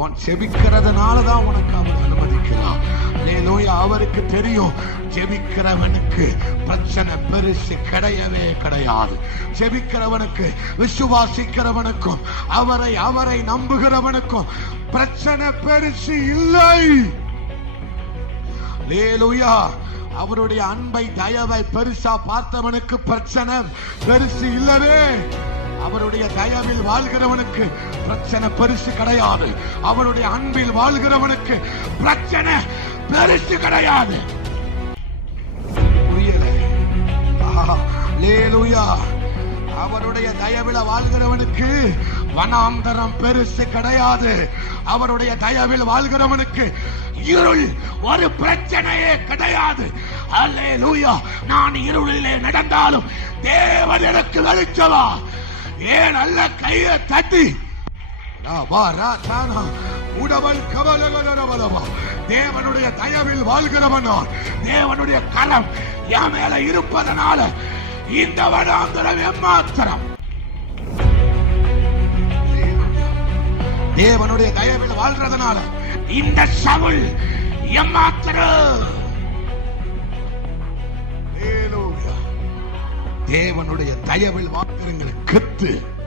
செபிக்கிறதுனாலதான் உனக்கு அவர் அனுமதிக்கிறார். அல்லேலூயா. அவருக்கு தெரியும் ஜெபிக்கிறவனுக்கு பிரச்சனை பெருசு கிடையவே கிடையாது. ஜெபிக்கிறவனுக்கு, விசுவாசிக்கிறவனுக்கும், அவரை நம்புகிறவனுக்கும் பிரச்சனை பெருசு இல்லை. அல்லேலூயா. அவருடைய அன்பை, தயவை பெருசா பார்த்தவனுக்கு பிரச்சனை பெருசு இல்லவே. அவருடைய தயவில் வாழ்கிறவனுக்கு பிரச்சனை பெருசு கிடையாது. அவருடைய அன்பில் வாழ்கிறவனுக்கு பிரச்சனை பெருசு கிடையாது. அல்லேலூயா. அவருடைய தயவில வாழ்கிறவனுக்கு வனாந்தரம் பெருசு கிடையாது. அவருடைய தயவில் வாழ்கிறவனுக்கு இருள் ஒரு பிரச்சனையே கிடையாது. அல்லேலூயா. நான் இருளிலே நடந்தாலும் தேவன் எனக்கு வெளிச்சவா. ஏன் அல்ல கையை தட்டி தேவனுடைய தயவில் வாழ்கிறவனோ, தேவனுடைய கரம் என் மேல இருப்பதனால இந்த வனாந்தரம் எம்மாத்திரம். தேவனுடைய தயவில் வாழ்றதுனால இந்த சவுல் எம்மாத்திரம். தேவனுடைய தயவில் வாழ்கிறவங்களுக்கு